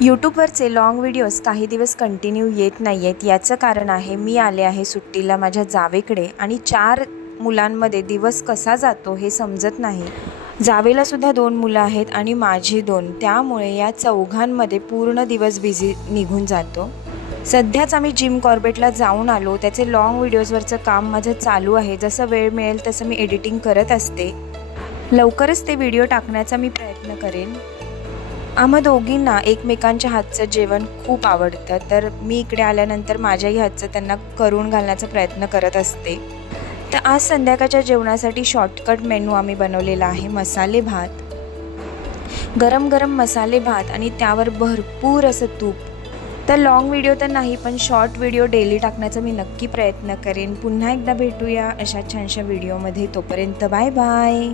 यूट्यूबवरचे long videos काही दिवस continue येत नाही आहेत. याचं कारण आहे मी आले आहे सुट्टीला माझ्या जावेकडे आणि 4 मुलांमध्ये दिवस कसा जातो हे समजत नाही. जावेलासुद्धा 2 मुलं आहेत आणि माझी 2. त्यामुळे या चौघांमध्ये पूर्ण दिवस बिझी निघून जातो. सध्याच आम्ही जिम कॉर्बेटला जाऊन आलो. त्याचे लाँग व्हिडिओजवरचं काम माझं चालू आहे. जसं वेळ मिळेल तसं मी एडिटिंग करत असते. लवकरच ते व्हिडिओ टाकण्याचा मी प्रयत्न करेन. आम्हा दोघींना एकमेकांच्या हातचं जेवण खूप आवडतं, तर मी इकडे आल्यानंतर माझ्याही हातचं त्यांना करून घालण्याचा प्रयत्न करत असते. तर आज संध्याकाळच्या जेवणासाठी शॉर्टकट मेनू आम्ही बनवलेला आहे. मसाले भात, गरम गरम मसाले भात आणि त्यावर भरपूर असं तूप. तर लाँग व्हिडिओ तर नाही, पण शॉर्ट व्हिडिओ डेली टाकण्याचा मी नक्की प्रयत्न करेन. पुन्हा एकदा भेटूया अशा छानशा व्हिडिओमध्ये. तोपर्यंत बाय बाय.